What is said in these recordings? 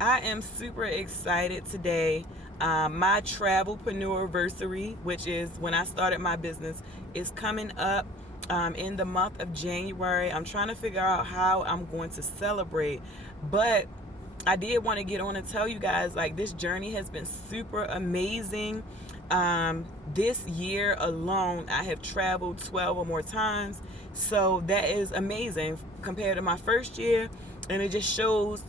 I am super excited today. My travelpreneurversary, which is when I started my business, is coming up in the month of January. I'm trying to figure out how I'm going to celebrate, but I did want to get on and tell you guys like this journey has been super amazing. This year alone, I have traveled 12 or more times, so that is amazing compared to my first year, and it just shows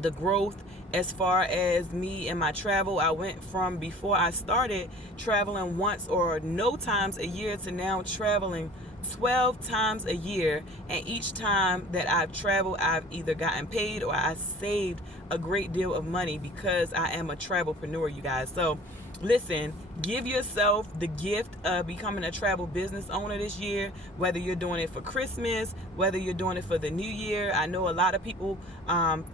the growth as far as me and my travel. I went from before I started traveling once or no times a year to now traveling 12 times a year, and each time that I've traveled I've either gotten paid or I saved a great deal of money because I am a travelpreneur, you guys. So listen, give yourself the gift of becoming a travel business owner this year, whether you're doing it for Christmas, whether you're doing it for the new year. I know a lot of people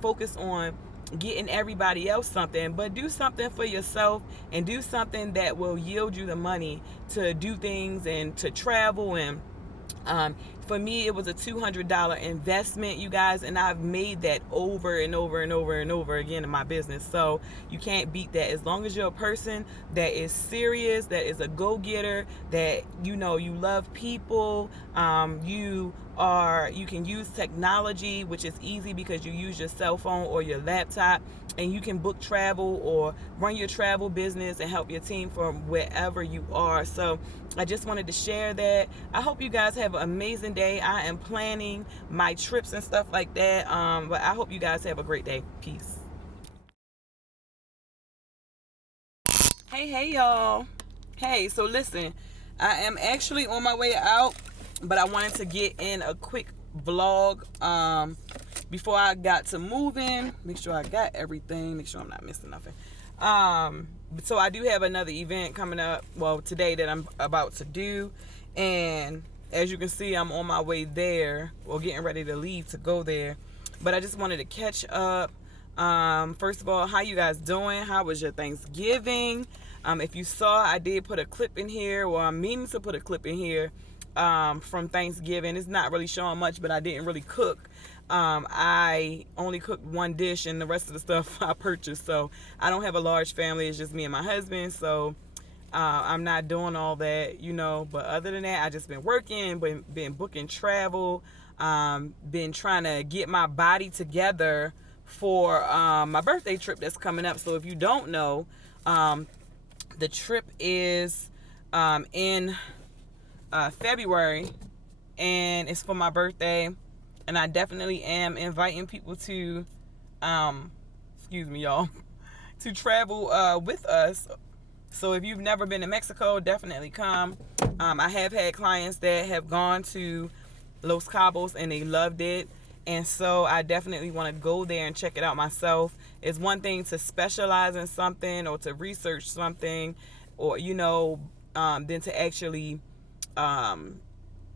focus on getting everybody else something, but do something for yourself and do something that will yield you the money to do things and to travel. And um, for me, it was a $200 investment, you guys, and I've made that over and over and over and over again in my business. So you can't beat that. As long as you're a person that is serious, that is a go-getter, that you love people, you can use technology, which is easy because you use your cell phone or your laptop, and you can book travel or run your travel business and help your team from wherever you are. So I just wanted to share that. I hope you guys have an amazing day. I am planning my trips and stuff like that. But I hope you guys have a great day. Peace. Hey, y'all. Hey, so listen, I am actually on my way out, but I wanted to get in a quick vlog before I got to moving. Make sure I got everything. Make sure I'm not missing nothing. So I do have another event coming up, well, today, that I'm about to do, and as you can see, I'm on my way there, or getting ready to leave to go there. But I just wanted to catch up. First of all, how you guys doing? How was your Thanksgiving? If you saw, I did put a clip in here, or I'm meaning to put a clip in here from Thanksgiving. It's not really showing much, but I didn't really cook. I only cooked one dish, and the rest of the stuff I purchased. So I don't have a large family. It's just me and my husband. So I'm not doing all that, But other than that, I just been working, been booking travel, been trying to get my body together for my birthday trip that's coming up. So if you don't know, the trip is in February, and it's for my birthday, and I definitely am inviting people to excuse me, y'all, to travel with us. So if you've never been to Mexico, definitely come. I have had clients that have gone to Los Cabos and they loved it, and so I definitely want to go there and check it out myself. It's one thing to specialize in something or to research something, or then to actually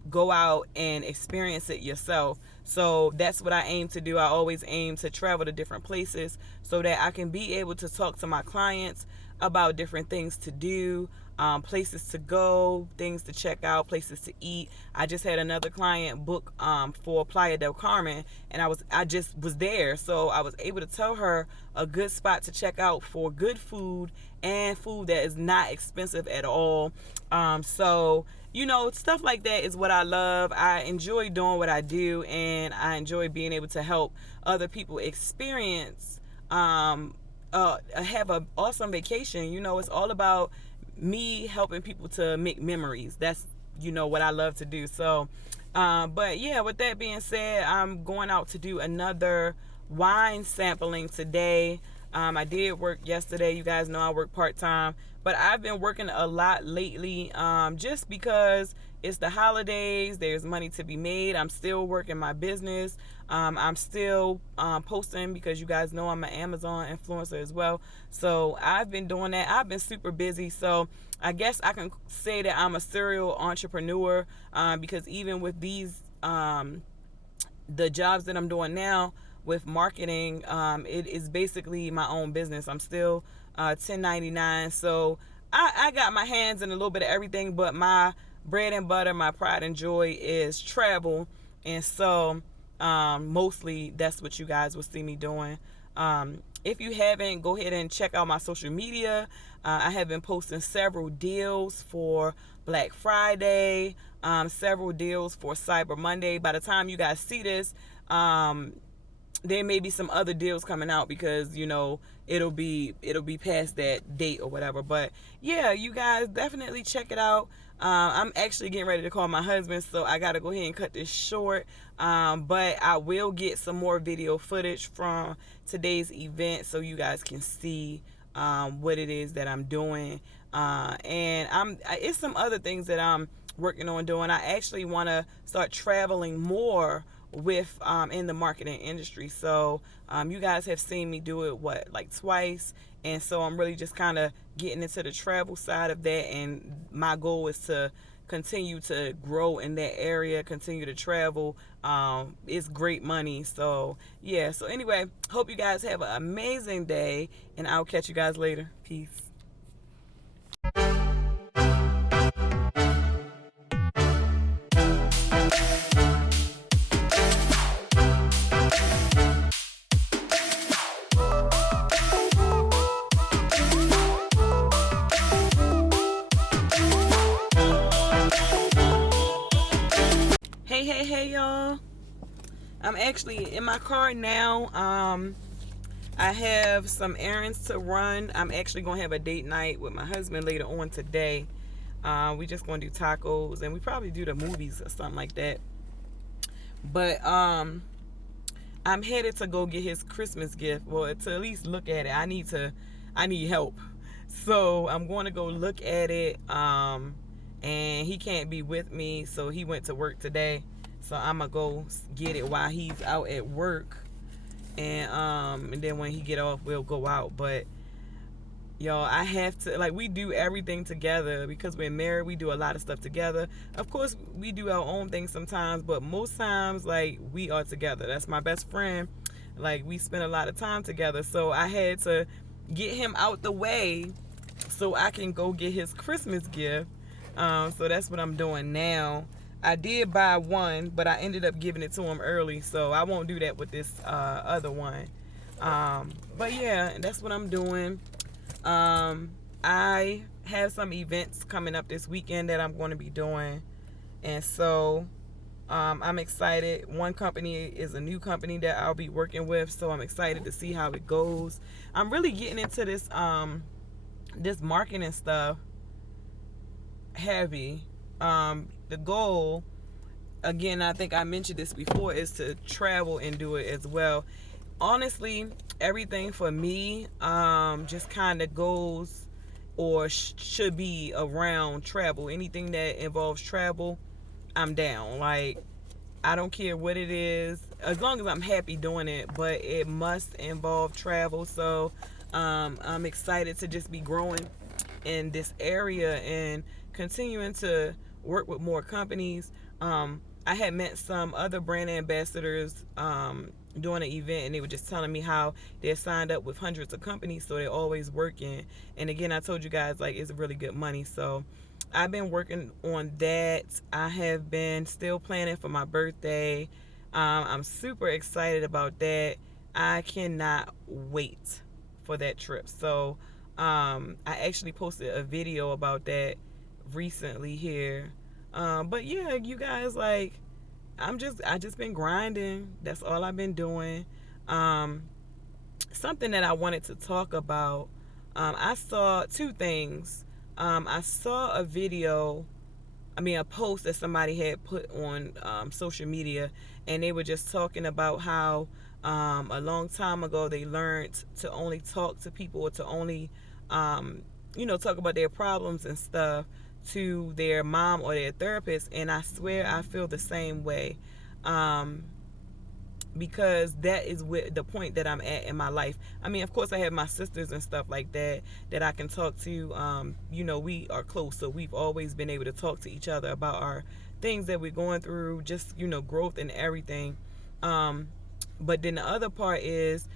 go out and experience it yourself. So that's what I aim to do. I always aim to travel to different places so that I can be able to talk to my clients about different things to do, places to go, things to check out, places to eat. I just had another client book for Playa del Carmen, and I just was there, so I was able to tell her a good spot to check out for good food, and food that is not expensive at all. So stuff like that is what I love. I enjoy doing what I do, and I enjoy being able to help other people experience have an awesome vacation. It's all about me helping people to make memories. That's what I love to do. So but yeah, with that being said, I'm going out to do another wine sampling today. I did work yesterday. You guys know I work part-time, but I've been working a lot lately, just because it's the holidays. There's money to be made. I'm still working my business. I'm still posting, because you guys know I'm an Amazon influencer as well. So I've been doing that. I've been super busy. So I guess I can say that I'm a serial entrepreneur, because even with these the jobs that I'm doing now with marketing, it is basically my own business. I'm still 1099. So I got my hands in a little bit of everything, but my bread and butter, my pride and joy is travel. And so mostly that's what you guys will see me doing. If you haven't, go ahead and check out my social media. I have been posting several deals for Black Friday, several deals for Cyber Monday. By the time you guys see this, there may be some other deals coming out, because it'll be past that date or whatever. But yeah, you guys definitely check it out. I'm actually getting ready to call my husband, so I gotta go ahead and cut this short. But I will get some more video footage from today's event so you guys can see what it is that I'm doing. And it's some other things that I'm working on doing. I actually want to start traveling more with in the marketing industry. So you guys have seen me do it like twice, and so I'm really just kind of getting into the travel side of that, and my goal is to continue to grow in that area, continue to travel. It's great money. So yeah, so anyway, hope you guys have an amazing day, and I'll catch you guys later. Peace. Hey y'all, I'm actually in my car now. I have some errands to run. I'm actually gonna have a date night with my husband later on today. We just gonna do tacos, and we probably do the movies or something like that. But I'm headed to go get his Christmas gift, well, to at least look at it. I need help, so I'm going to go look at it. And he can't be with me, so he went to work today. So I'm gonna go get it while he's out at work, and then when he get off, we'll go out. But y'all, I have to, like, we do everything together because we're married. We do a lot of stuff together. Of course, we do our own things sometimes, but most times, like, we are together. That's my best friend. Like, we spend a lot of time together. So I had to get him out the way so I can go get his Christmas gift. So that's what I'm doing now. I did buy one, but I ended up giving it to him early, so I won't do that with this other one. But yeah, that's what I'm doing. I have some events coming up this weekend that I'm going to be doing, and so I'm excited. One company is a new company that I'll be working with, so I'm excited to see how it goes. I'm really getting into this this marketing stuff heavy. The goal, again, I think I mentioned this before, is to travel and do it as well. Honestly, everything for me just kind of goes or should be around travel. Anything that involves travel, I'm down. Like, I don't care what it is, as long as I'm happy doing it, but it must involve travel. So I'm excited to just be growing in this area and continuing to work with more companies. I had met some other brand ambassadors doing an event, and they were just telling me how they're signed up with hundreds of companies, so they're always working. And again, I told you guys, like, it's really good money. So I've been working on that. I have been still planning for my birthday. I'm super excited about that. I cannot wait for that trip. So I actually posted a video about that recently here. But yeah, you guys, like, I just been grinding. That's all I've been doing. Something that I wanted to talk about. I saw two things. I saw a video, a post that somebody had put on social media, and they were just talking about how a long time ago they learned to only talk to people, or to only talk about their problems and stuff to their mom or their therapist. And I swear I feel the same way, because that is the point that I'm at in my life. Of course I have my sisters and stuff like that I can talk to. We are close, so we've always been able to talk to each other about our things that we're going through, just growth and everything. But then the other part is,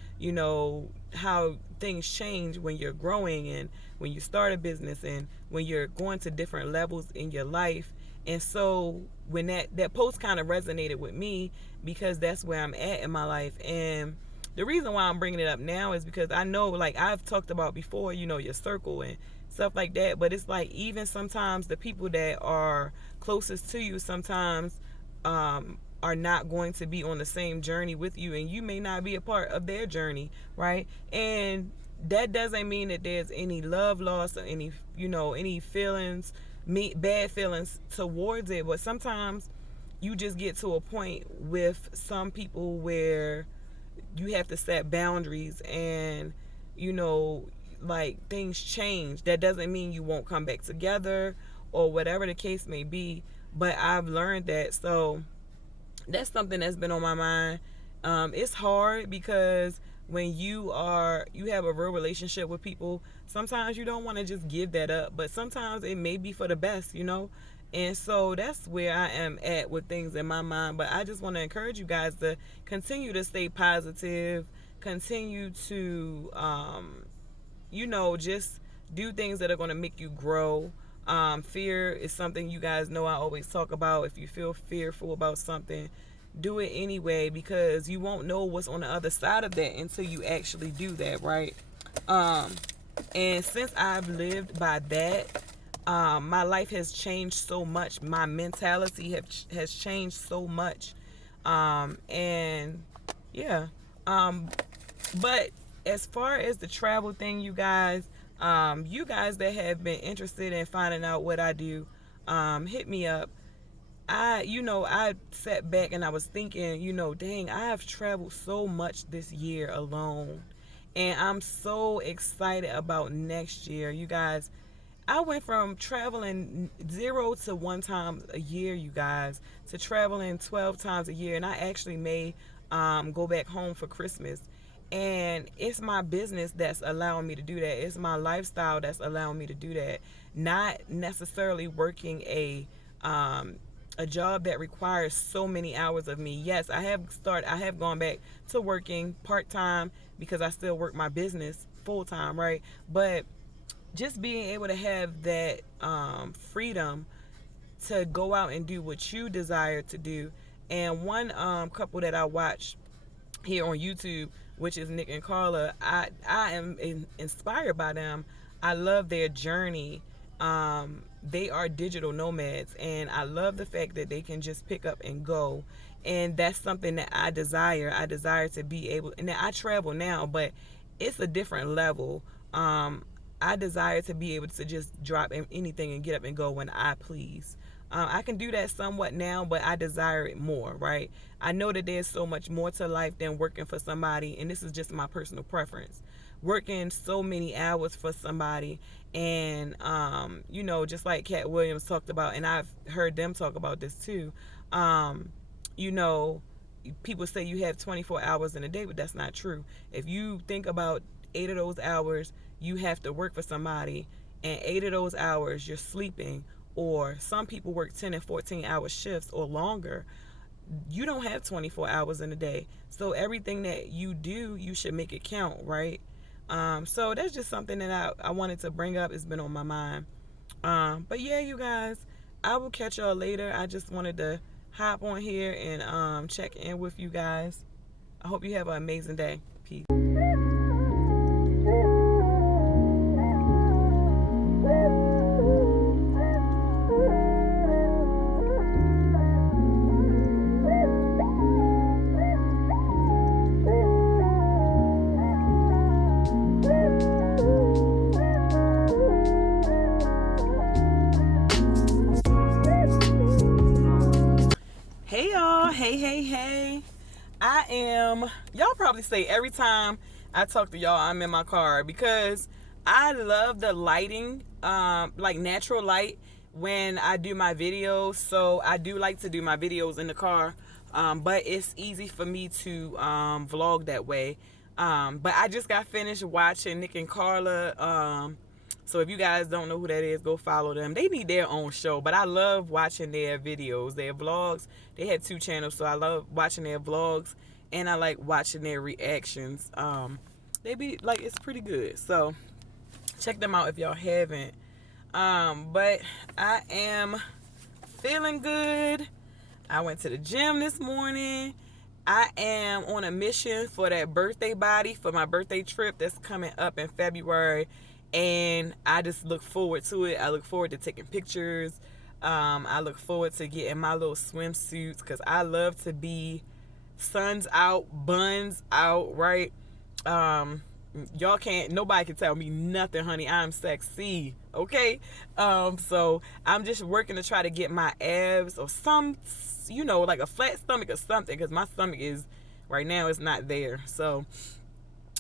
how things change when you're growing, and when you start a business, and when you're going to different levels in your life. And so when that post kind of resonated with me, because that's where I'm at in my life. And the reason why I'm bringing it up now is because I know, like I've talked about before, your circle and stuff like that. But it's like, even sometimes the people that are closest to you sometimes are not going to be on the same journey with you, and you may not be a part of their journey, right? And that doesn't mean that there's any love loss or any, any feelings, bad feelings towards it. But sometimes you just get to a point with some people where you have to set boundaries, and like things change. That doesn't mean you won't come back together or whatever the case may be, but I've learned that. So that's something that's been on my mind. It's hard because when you have a real relationship with people, sometimes you don't want to just give that up, but sometimes it may be for the best. And so that's where I am at with things in my mind. But I just want to encourage you guys to continue to stay positive, continue to just do things that are going to make you grow. Fear is something you guys know I always talk about. If you feel fearful about something, do it anyway, because you won't know what's on the other side of that until you actually do that, right? And since I've lived by that, my life has changed so much. My mentality has changed so much. And yeah. But as far as the travel thing, you guys that have been interested in finding out what I do, hit me up. I sat back and I was thinking, dang, I have traveled so much this year alone. And I'm so excited about next year. You guys, I went from traveling 0 to 1 time a year, you guys, to traveling 12 times a year. And I actually may go back home for Christmas. And it's my business that's allowing me to do that. It's my lifestyle that's allowing me to do that. Not necessarily working a job that requires so many hours of me. Yes, I have gone back to working part-time because I still work my business full-time, right? But just being able to have that freedom to go out and do what you desire to do. And one couple that I watch here on YouTube, which is Nick and Carla, I am inspired by them. I love their journey. They are digital nomads, and I love the fact that they can just pick up and go. And that's something that I desire. I desire to be able, and I travel now, but it's a different level. I desire to be able to just drop anything and get up and go when I please. I can do that somewhat now, but I desire it more, right? I know that there's so much more to life than working for somebody, and this is just my personal preference. Working so many hours for somebody, and just like Cat Williams talked about, and I've heard them talk about this too. You know, people say you have 24 hours in a day, but that's not true. If you think about 8 of those hours, you have to work for somebody, and 8 of those hours you're sleeping, or some people work 10 and 14 hour shifts or longer. You don't have 24 hours in a day. So everything that you do, you should make it count, right? So that's just something that I wanted to bring up. It's been on my mind. But yeah, you guys, I will catch y'all later. I just wanted to hop on here and check in with you guys. I hope you have an amazing day. Peace. Hey y'all, hey. Y'all probably say every time I talk to y'all, I'm in my car, because I love the lighting, like natural light when I do my videos. So I do like to do my videos in the car, but it's easy for me to vlog that way. But I just got finished watching Nick and Carla. So if you guys don't know who that is, go follow them. They need their own show, but I love watching their videos, their vlogs. They have 2 channels, so I love watching their vlogs, and I like watching their reactions. They be like, it's pretty good. So check them out if y'all haven't. But I am feeling good. I went to the gym this morning, I am on a mission for that birthday body for my birthday trip that's coming up in February. And I just look forward to it. I look forward to taking pictures. I look forward to getting my little swimsuits because I love to be suns out, buns out, right? Um, y'all can't, nobody can tell me nothing, honey. I'm sexy, okay? So I'm just working to try to get my abs or some, like a flat stomach or something, because my stomach is right now it's not there. So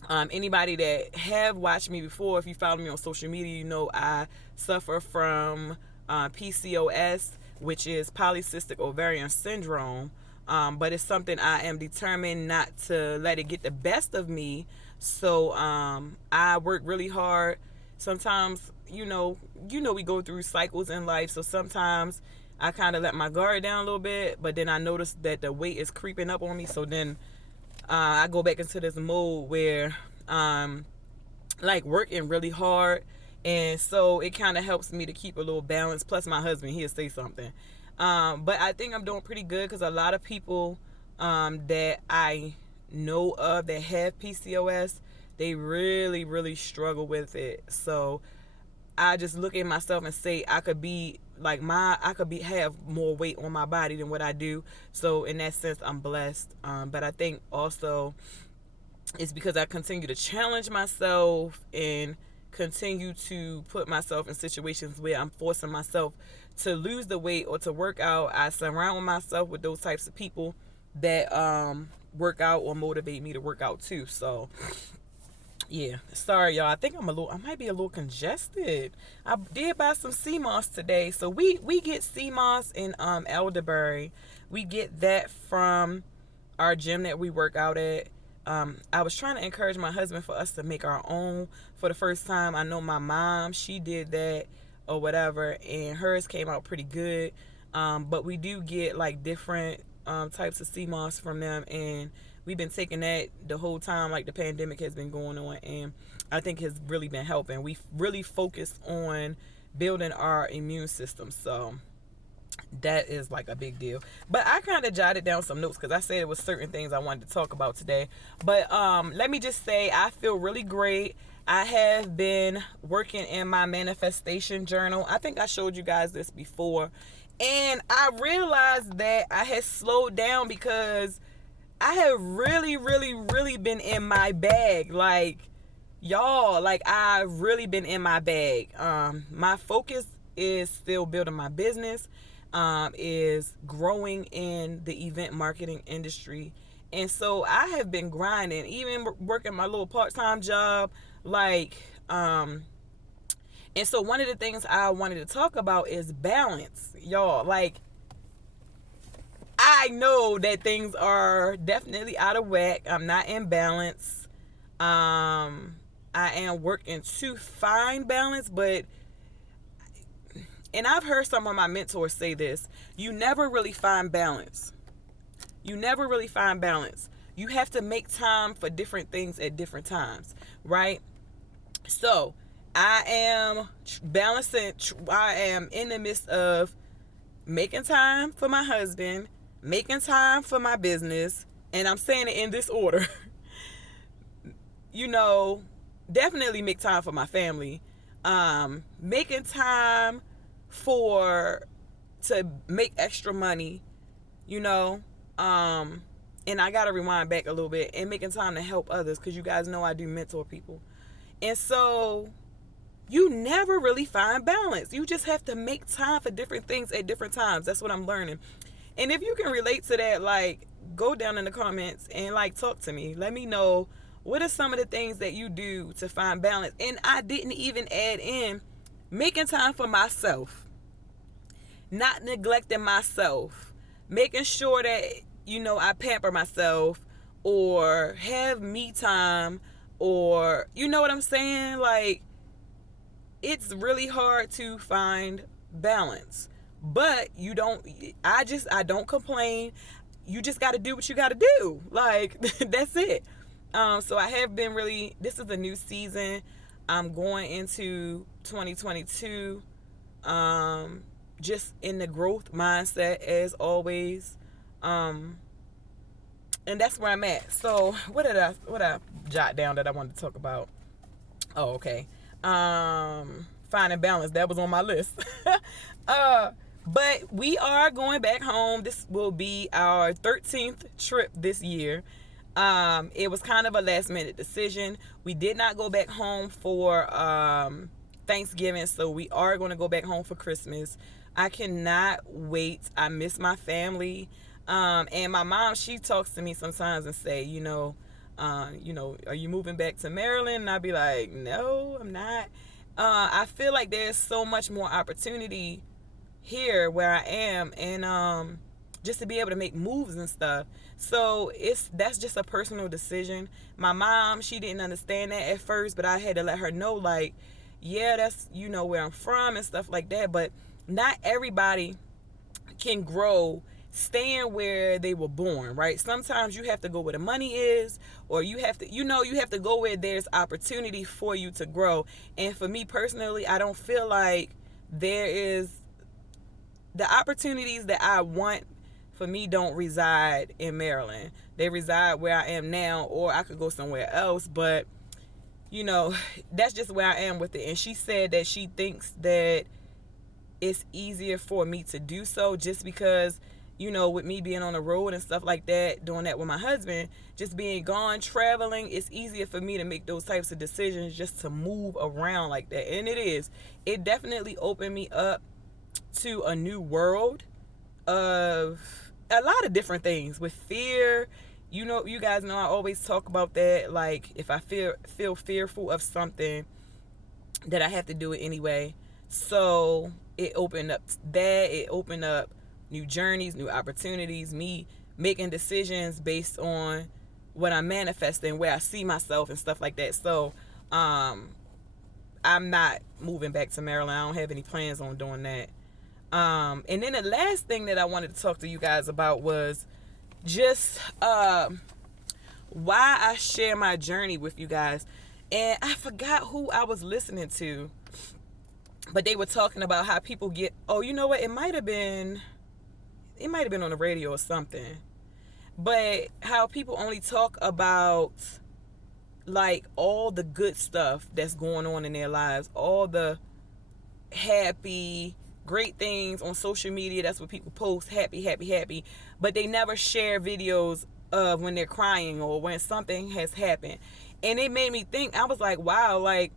anybody that have watched me before, if you follow me on social media, you know I suffer from PCOS, which is polycystic ovarian syndrome. But it's something I am determined not to let it get the best of me. So I work really hard. Sometimes, we go through cycles in life. So sometimes I kind of let my guard down a little bit, but then I notice that the weight is creeping up on me. So then I go back into this mode where like working really hard, and so it kind of helps me to keep a little balance. Plus my husband, he'll say something, but I think I'm doing pretty good because a lot of people that I know of that have PCOS, they really really struggle with it. So I just look at myself and say I could be like have more weight on my body than what I do. So in that sense, I'm blessed. But I think also it's because I continue to challenge myself and continue to put myself in situations where I'm forcing myself to lose the weight or to work out. I surround myself with those types of people that work out or motivate me to work out too. So yeah, sorry y'all. I think I might be a little congested. I did buy some sea moss today. So we get sea moss in elderberry. We get that from our gym that we work out at. I was trying to encourage my husband for us to make our own for the first time. I know my mom, she did that or whatever, and hers came out pretty good. But we do get like different types of sea moss from them, and we've been taking that the whole time like the pandemic has been going on, and I think has really been helping. We really focused on building our immune system, so that is like a big deal. But I kind of jotted down some notes because I said it was certain things I wanted to talk about today. But let me just say I feel really great. I have been working in my manifestation journal. I think I showed you guys this before, and I realized that I had slowed down because I have really, really, really been in my bag. Like, y'all, like I've really been in my bag. My focus is still building my business, is growing in the event marketing industry. And so I have been grinding, even working my little part-time job. Like, and so one of the things I wanted to talk about is balance, y'all. Like, I know that things are definitely out of whack. I'm not in balance. I am working to find balance, and I've heard some of my mentors say this, you never really find balance. You never really find balance. You have to make time for different things at different times, right? So I am balancing. I am in the midst of making time for my husband, making time for my business, and I'm saying it in this order. Definitely make time for my family. Making time to make extra money, and I gotta rewind back a little bit, and making time to help others, because you guys know I do mentor people. And so you never really find balance. You just have to make time for different things at different times. That's what I'm learning. And if you can relate to that, like, go down in the comments and like talk to me. Let me know what are some of the things that you do to find balance. And I didn't even add in making time for myself, not neglecting myself, making sure that I pamper myself or have me time, or you know what I'm saying? Like, it's really hard to find balance. But I don't complain. You just got to do what you got to do. Like, that's it. So I have been this is a new season. I'm going into 2022 just in the growth mindset as always. And that's where I'm at. So what I jot down that I wanted to talk about? Oh, okay. Finding balance. That was on my list. uh, but we are going back home. This will be our 13th trip this year. It was kind of a last minute decision. We did not go back home for Thanksgiving, so we are going to go back home for Christmas. I cannot wait. I miss my family. And my mom, she talks to me sometimes and say, are you moving back to Maryland? And I'd be like, no, I'm not. I feel like there's so much more opportunity here where I am, and just to be able to make moves and stuff. So that's just a personal decision. My mom, she didn't understand that at first, but I had to let her know, like, yeah, that's where I'm from and stuff like that. But not everybody can grow staying where they were born, right? Sometimes you have to go where the money is, or you have to go where there's opportunity for you to grow. And for me personally, I don't feel like there is the opportunities that I want for me don't reside in Maryland. They reside where I am now, or I could go somewhere else, but that's just where I am with it. And she said that she thinks that it's easier for me to do so just because, with me being on the road and stuff like that, doing that with my husband, just being gone, traveling, it's easier for me to make those types of decisions just to move around like that. And it definitely opened me up to a new world of a lot of different things with fear. You guys know I always talk about that. Like, if I feel fearful of something, that I have to do it anyway. So it opened up new journeys, new opportunities, me making decisions based on what I'm manifesting, where I see myself and stuff like that. So I'm not moving back to Maryland. I don't have any plans on doing that. And then the last thing that I wanted to talk to you guys about was just why I share my journey with you guys. And I forgot who I was listening to, but they were talking about how people get, it might have been on the radio or something, but how people only talk about like all the good stuff that's going on in their lives, all the happy, great things on social media. That's what people post, happy, happy, happy, but they never share videos of when they're crying or when something has happened. And it made me think, I was like, wow, like,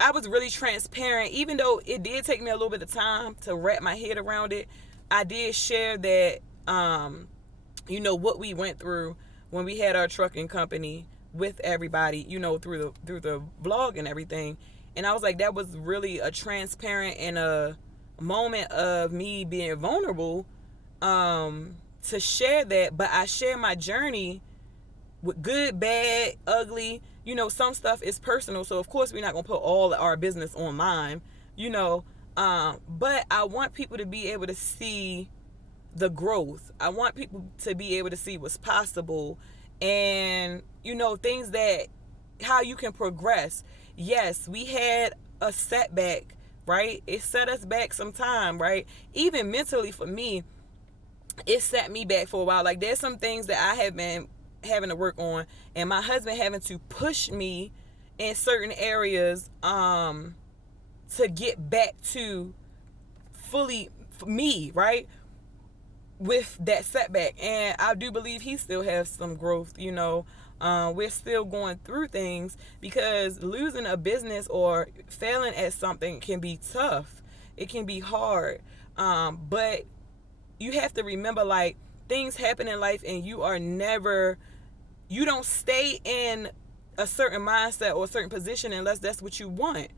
I was really transparent. Even though it did take me a little bit of time to wrap my head around it, I did share that, what we went through when we had our trucking company with everybody, through the vlog and everything. And I was like, that was really a transparent and a moment of me being vulnerable, to share that. But I share my journey with good, bad, ugly. Some stuff is personal, so of course we're not gonna put all our business online. But I want people to be able to see the growth. I want people to be able to see what's possible, and things that how you can progress. Yes, we had a setback, right? It set us back some time, right? Even mentally for me, it set me back for a while. Like, there's some things that I have been having to work on, and my husband having to push me in certain areas to get back to fully me, right, with that setback. And I do believe he still has some growth. We're still going through things, because losing a business or failing at something can be tough. It can be hard, but you have to remember, like, things happen in life, and you don't stay in a certain mindset or a certain position unless that's what you want,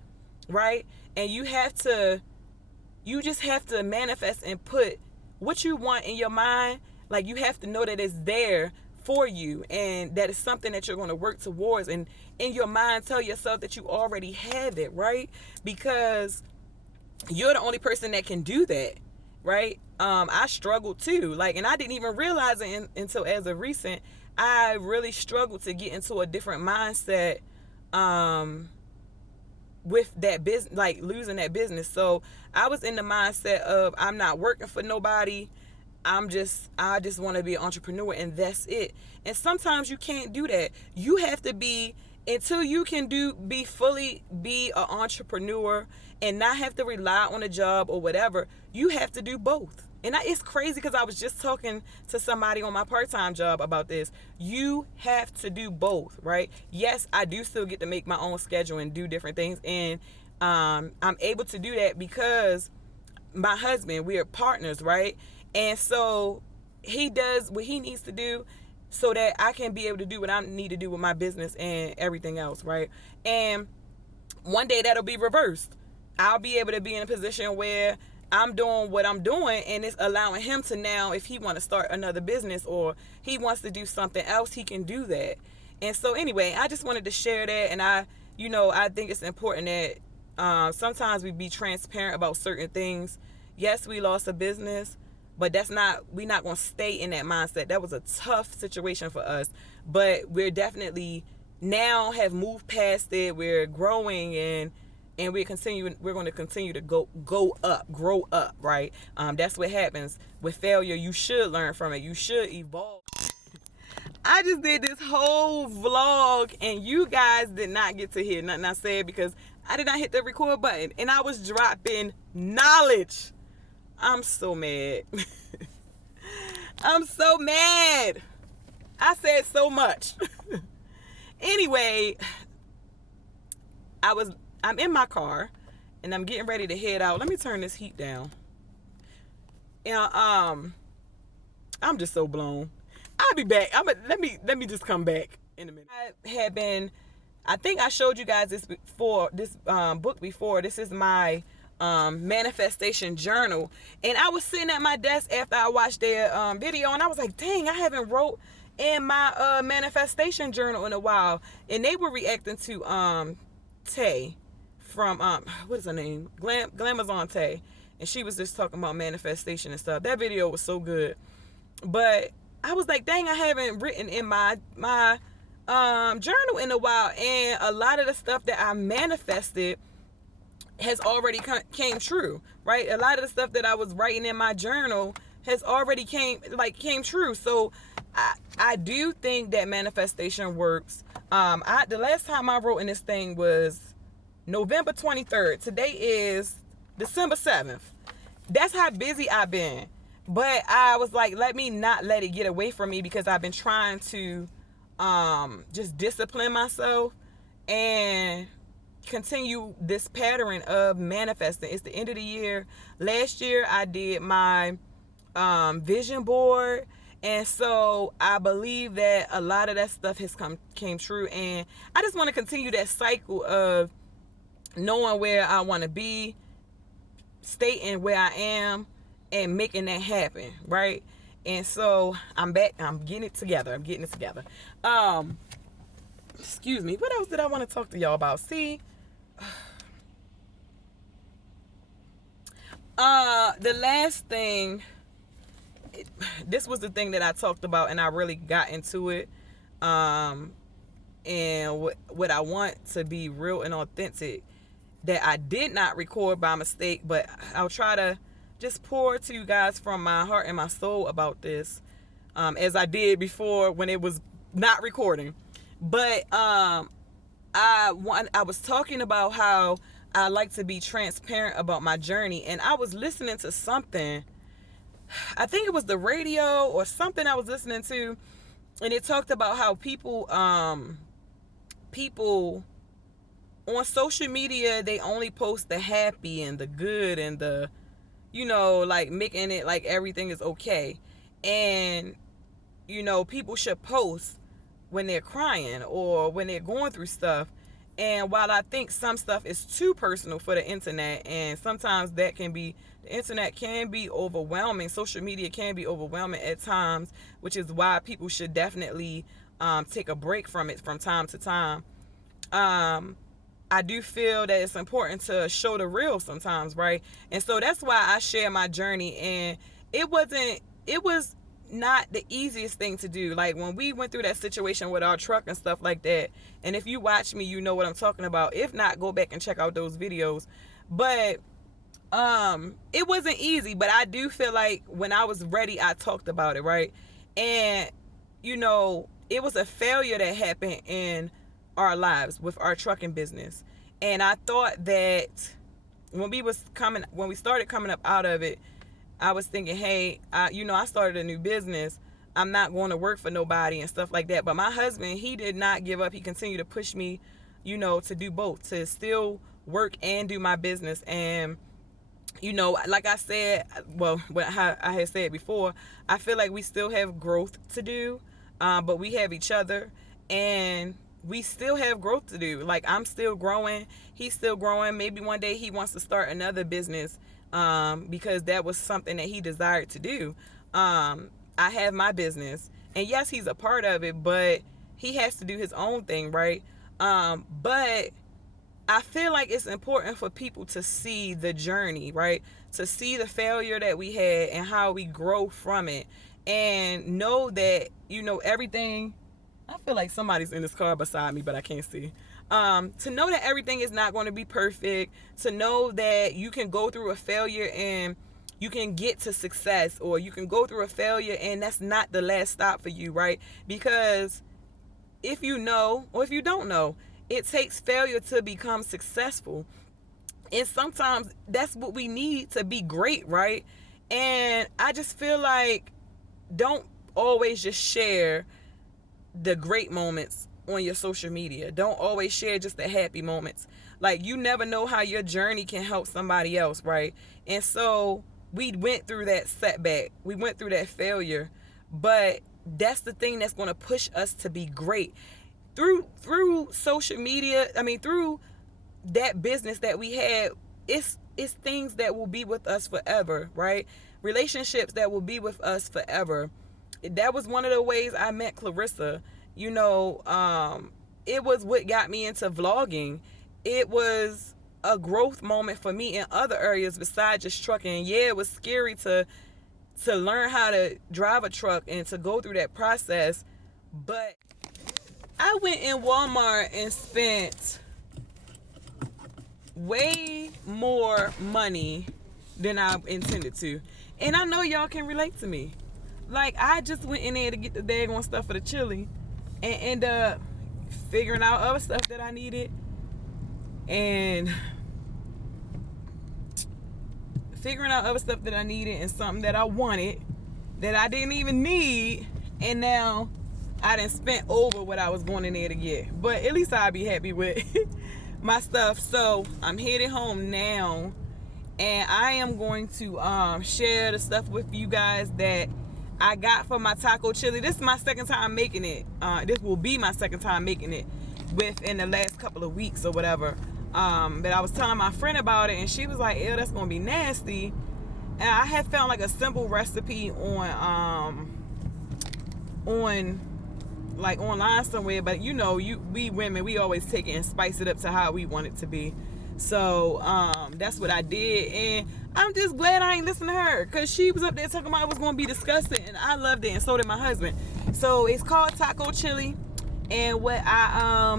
right? And you just have to manifest and put what you want in your mind. Like, you have to know that it's there for you, and that it's something that you're going to work towards, and in your mind tell yourself that you already have it, right? Because you're the only person that can do that, right? I struggled too, like, and I didn't even realize it until as of recent. I really struggled to get into a different mindset with that business, like losing that business. So I was in the mindset of, I'm not working for nobody. I just want to be an entrepreneur, and that's it. And sometimes you can't do that. You have to be, until you can be fully be an entrepreneur and not have to rely on a job or whatever. You have to do both. And it's crazy because I was just talking to somebody on my part-time job about this. You have to do both, right? Yes, I do still get to make my own schedule and do different things, and I'm able to do that because my husband, we are partners, right? And so he does what he needs to do so that I can be able to do what I need to do with my business and everything else, right? And one day that'll be reversed. I'll be able to be in a position where I'm doing what I'm doing, and it's allowing him to now, if he want to start another business or he wants to do something else, he can do that. And so anyway, I just wanted to share that. And I think it's important that sometimes we be transparent about certain things. Yes, we lost a business, but we're not going to stay in that mindset. That was a tough situation for us, but we're definitely now have moved past it. We're growing, and we're going to continue to grow up, right? That's what happens with failure. You should learn from it. You should evolve. I just did this whole vlog, and you guys did not get to hear nothing I said because I did not hit the record button, and I was dropping knowledge. I'm so mad. I'm so mad. I said so much. Anyway, I'm in my car and I'm getting ready to head out. Let me turn this heat down. And I'm just so blown. I'll be back. Let me just come back in a minute. I think I showed you guys this book before. This is my manifestation journal, and I was sitting at my desk after I watched their video, and I was like, dang, I haven't wrote in my manifestation journal in a while. And they were reacting to Tay from what is her name, Glamazon Tay, and she was just talking about manifestation and stuff. That video was so good, but I was like, dang, I haven't written in my journal in a while, and a lot of the stuff that I manifested has already came true, right? A lot of the stuff that I was writing in my journal has already came true. So I do think that manifestation works. The last time I wrote in this thing was November 23rd. Today is December 7th. That's how busy I've been. But I was like, let me not let it get away from me, because I've been trying to just discipline myself and continue this pattern of manifesting. It's the end of the year. Last year I did my vision board, and so I believe that a lot of that stuff came true, and I just want to continue that cycle of knowing where I want to be, stating where I am, and making that happen, right? And so I'm back. I'm getting it together. Excuse me. What else did I want to talk to y'all about? See, the last thing, this was the thing that I talked about, and I really got into it. And what I want to be real and authentic, that I did not record by mistake, but I'll try to just pour to you guys from my heart and my soul about this, as I did before when it was not recording. But I was talking about how I like to be transparent about my journey, and I was listening to something. I think it was the radio or something I was listening to, and it talked about how people on social media, they only post the happy and the good and the, like making it like everything is okay. And people should post when they're crying or when they're going through stuff. And while I think some stuff is too personal for the internet, and sometimes the internet can be overwhelming, social media can be overwhelming at times, which is why people should definitely take a break from it from time to time. I do feel that it's important to show the real sometimes, right? And so that's why I share my journey. And it was not the easiest thing to do. Like when we went through that situation with our truck and stuff like that, and if you watch me, you know what I'm talking about. If not, go back and check out those videos. But it wasn't easy, but I do feel like when I was ready, I talked about it, right? And it was a failure that happened in our lives with our trucking business. And I thought that when we started coming up out of it, I was thinking, hey, I started a new business. I'm not going to work for nobody and stuff like that. But my husband, he did not give up. He continued to push me, to do both, to still work and do my business. And like I said, how I had said before, I feel like we still have growth to do, but we have each other, and we still have growth to do. Like, I'm still growing, he's still growing. Maybe one day he wants to start another business, because that was something that he desired to do. I have my business, and yes, he's a part of it, but he has to do his own thing, right? But I feel like it's important for people to see the journey, right? To see the failure that we had and how we grow from it, and know that, everything. I feel like somebody's in this car beside me, but I can't see. To know that everything is not going to be perfect, to know that you can go through a failure and you can get to success, or you can go through a failure and that's not the last stop for you, right? Because if you know, or if you don't know, it takes failure to become successful. And sometimes that's what we need to be great, right? And I just feel like, don't always just share the great moments on your social media. Don't always share just the happy moments. Like, you never know how your journey can help somebody else, right? And so we went through that setback. We went through that failure. But that's the thing that's going to push us to be great. Through social media, through that business that we had, it's things that will be with us forever, right? Relationships that will be with us forever. That was one of the ways I met Clarissa. It was what got me into vlogging. It was a growth moment for me in other areas besides just trucking. Yeah, it was scary to learn how to drive a truck and to go through that process, but I went in Walmart and spent way more money than I intended to. And I know y'all can relate to me. Like, I just went in there to get the daggone stuff for the chili and end up figuring out other stuff that I needed, and something that I wanted that I didn't even need, and now I done spent over what I was going in there to get. But at least I'll be happy with my stuff. So I'm headed home now, and I am going to share the stuff with you guys that I got for my taco chili. This is my second time making it. This will be my second time making it within the last couple of weeks or whatever. But I was telling my friend about it, and she was like, ew, that's gonna be nasty. And I had found like a simple recipe on like online somewhere, but we women, we always take it and spice it up to how we want it to be. So that's what I did, and I'm just glad I ain't listened to her, because she was up there talking about it was going to be disgusting, and I loved it, and so did my husband. So it's called taco chili, and what I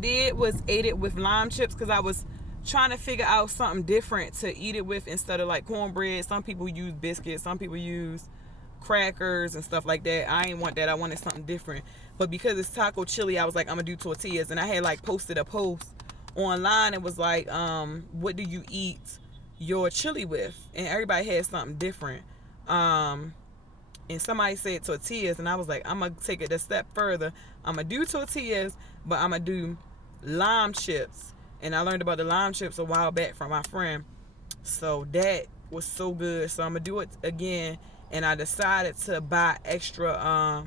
did was ate it with lime chips, because I was trying to figure out something different to eat it with instead of like cornbread. Some people use biscuits, some people use crackers and stuff like that. I ain't want that. I wanted something different. But because it's taco chili, I was like, I'm gonna do tortillas. And I had like posted a post online. It was like, what do you eat your chili with? And everybody had something different. And somebody said tortillas, and I was like, I'm gonna take it a step further. I'm gonna do tortillas, but I'm gonna do lime chips. And I learned about the lime chips a while back from my friend. So that was so good. So I'm gonna do it again. And I decided to buy extra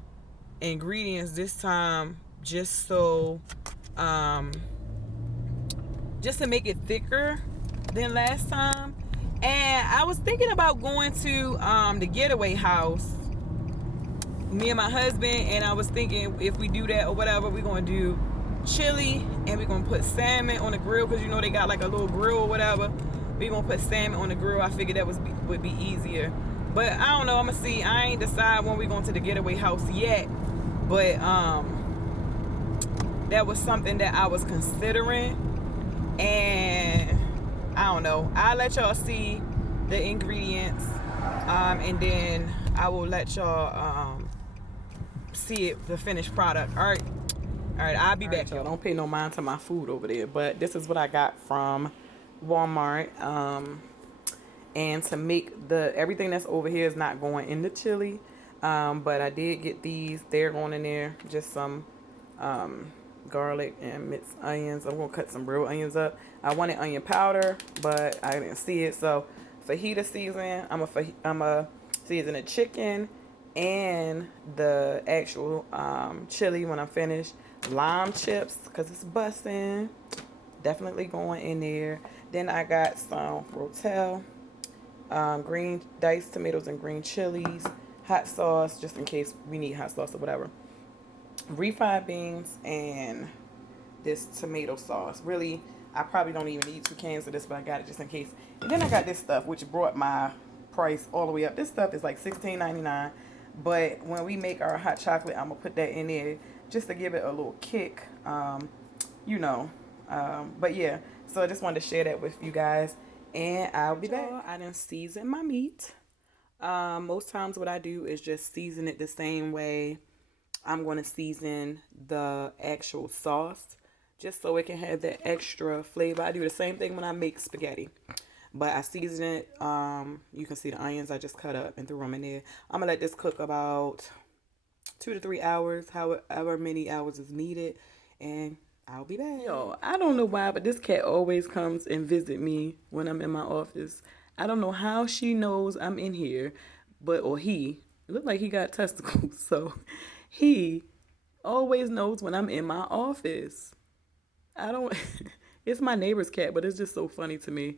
ingredients this time, just to make it thicker than last time. And I was thinking about going to the getaway house, me and my husband, and I was thinking if we do that or whatever, we're gonna do chili, and we're gonna put salmon on the grill, because they got like a little grill or whatever. We're gonna put salmon on the grill. I figured that would be easier. But I don't know. I'm gonna see. I ain't decide when we're going to the getaway house yet. But that was something that I was considering. And I don't know. I'll let y'all see the ingredients, and then I will let y'all see it, the finished product. All right, I'll be back, y'all. Don't pay no mind to my food over there, but this is what I got from Walmart. And to make everything that's over here is not going in the chili, but I did get these. They're going in there. Just some garlic and minced onions. I'm gonna cut some real onions up. I wanted onion powder, but I didn't see it. So fajita season. I'm a season the chicken and the actual chili when I'm finished. Lime chips because it's busting. Definitely going in there. Then I got some rotel, green diced tomatoes and green chilies, hot sauce just in case we need hot sauce or whatever, refried beans, and this tomato sauce. Really, I probably don't even need 2 cans of this, but I got it just in case. And then I got this stuff, which brought my price all the way up. This stuff is like $16.99, but when we make our hot chocolate, I'm gonna put that in there just to give it a little kick, you know. But yeah, so I just wanted to share that with you guys, and I'll be back. I done season my meat. Most times what I do is just season it the same way I'm going to season the actual sauce, just so it can have that extra flavor. I do the same thing when I make spaghetti, but I season it. You can see the onions I just cut up and threw them in there. I'm gonna let this cook about 2 to 3 hours, however many hours is needed, and I'll be back. Yo, I don't know why, but this cat always comes and visit me when I'm in my office. I don't know how she knows I'm in here, or he. It looked like he got testicles, so he always knows when I'm in my office. I don't, it's my neighbor's cat, but it's just so funny to me.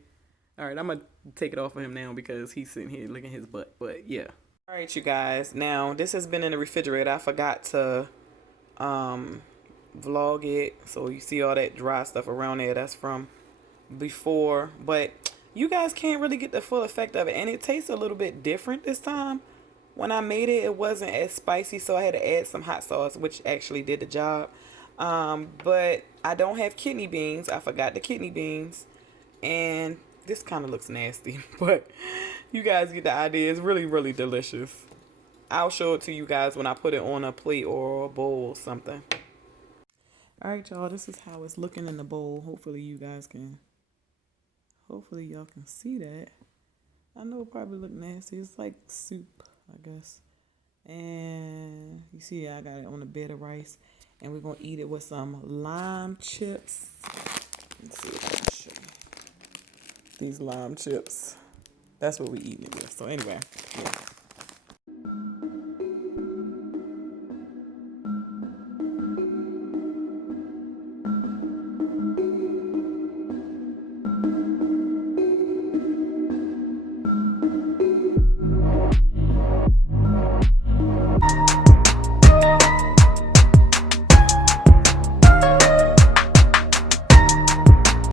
All right, I'm going to take it off of him now because he's sitting here licking his butt, but yeah. All right, you guys. Now, this has been in the refrigerator. I forgot to vlog it. So you see all that dry stuff around there. That's from before. But you guys can't really get the full effect of it. And it tastes a little bit different this time. When I made it, it wasn't as spicy. So I had to add some hot sauce, which actually did the job. But I don't have kidney beans. I forgot the kidney beans. And this kind of looks nasty. But you guys get the idea. It's really, really delicious. I'll show it to you guys when I put it on a plate or a bowl or something. All right, y'all. This is how it's looking in the bowl. Hopefully y'all can see that. I know it probably look nasty. It's like soup, I guess. And you see I got it on a bed of rice. And we're going to eat it with some lime chips. Let's see if I can show you. These lime chips. That's what we're eating it with. So anyway, yeah.